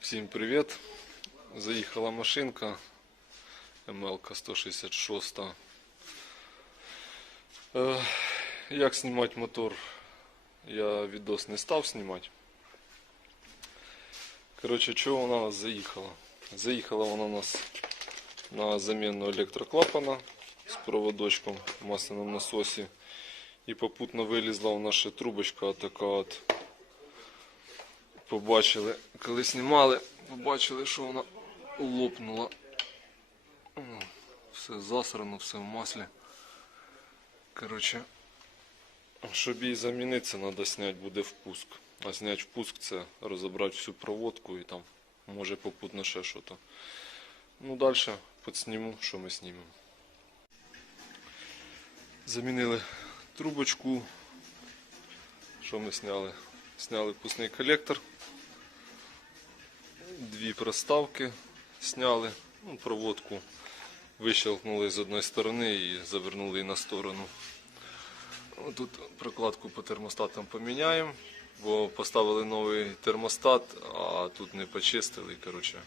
Всім привіт! Заїхала машинка МЛК 166. Е, як знімати мотор? Я відос не став знімати. Коротше, чого вона у нас заїхала? Заїхала вона у нас на заміну електроклапана з проводочком в масляному насосі. І попутно вилізла у нас ще трубочка така от побачили, коли знімали, побачили, що вона лопнула. Все засрано, все в маслі. Коротше, щоб її замінити, це треба зняти буде впуск. А зняти впуск це розібрати всю проводку і там може попутно ще щось. Ну далі підсніму, що ми знімемо. Замінили трубочку. Що ми зняли? Сняли впускний колектор. Дві проставки сняли, ну, проводку вищелкнули з одної сторони і завернули на сторону. Ну, Тут прокладку по термостатам поміняємо, бо поставили новий термостат, а тут не почистили. Коротше,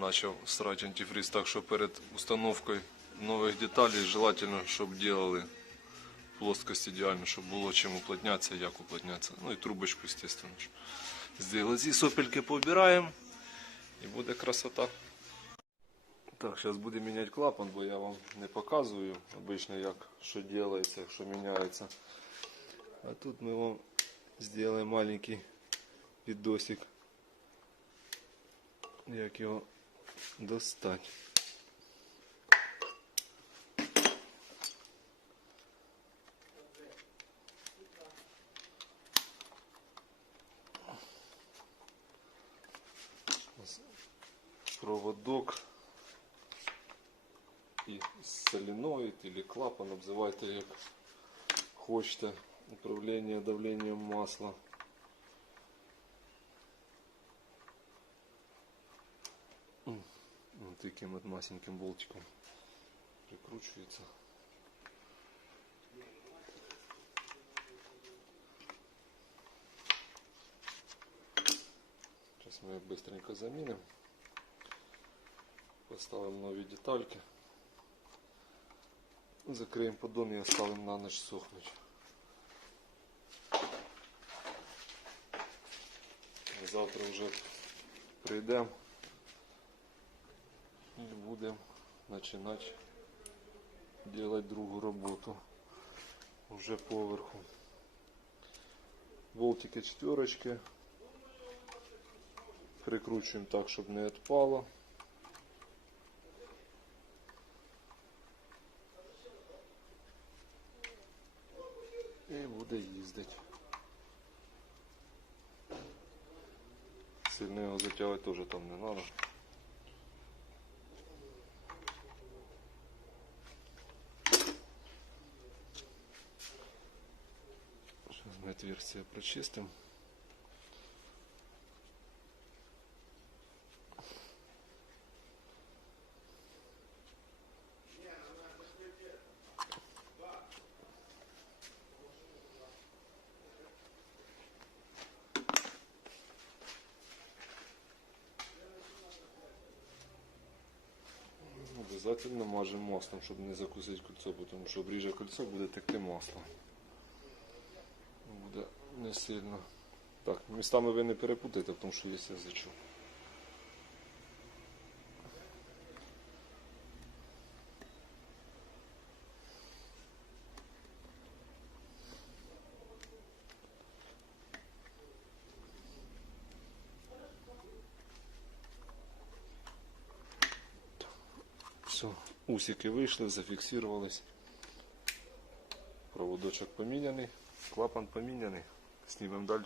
почав срати антифриз, так що перед установкою нових деталей желательно, щоб делали плоскость ідеально, щоб було чим уплотнятися, як уплотнятися. Ну і трубочку, естественно. Ж. Ці сопельки поубираємо і буде красота. Так, зараз буде міняти клапан, бо я вам не показую обично як що робиться, що міняється. А тут ми вам зробимо маленький відосик, як його достати. Проводок і соленоид или клапан, називайте як хочете. Управління давленням масла. Вот таким вот масеньким болтиком прикручивается. Сейчас мы быстренько заменим. Поставим нові детальки. Закриємо поддон і оставимо на ніч сохнуть. Завтра вже прийдемо і будемо починати робити другу роботу вже поверху. Болтики четверочки. Прикручуємо так, щоб не відпало. Буде їздити. Сильно його затягувати теж там не треба. Зараз ми отверстие прочистимо. Обязательно мажем маслом, щоб не закусити кольцо, тому що обріже кольцо буде текти масло. Буде не сильно. Так, містами ви не перепутайте, тому що є язичок. Все, усики вийшли, зафіксувались. Проводочок поміняний, клапан поміняний. Знімемо далі.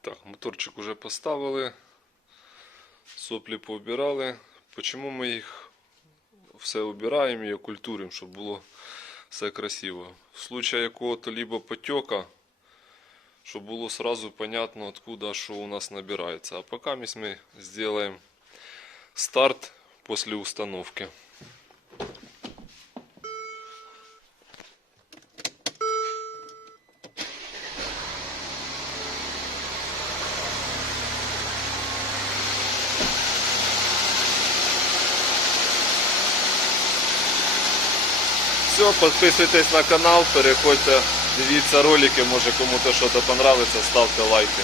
Так, моторчик уже поставили. Соплі поубирали. Почому ми їх все убираємо і окультуримо, щоб було все красиво. В случае якого-то либо потека, щоб було сразу понятно, откуда що у нас набирається. А поки ми сделаем старт после установки. Все, підписуйтесь на канал, переходьте, дивіться ролики, може кому-то щось понравится, ставте лайки.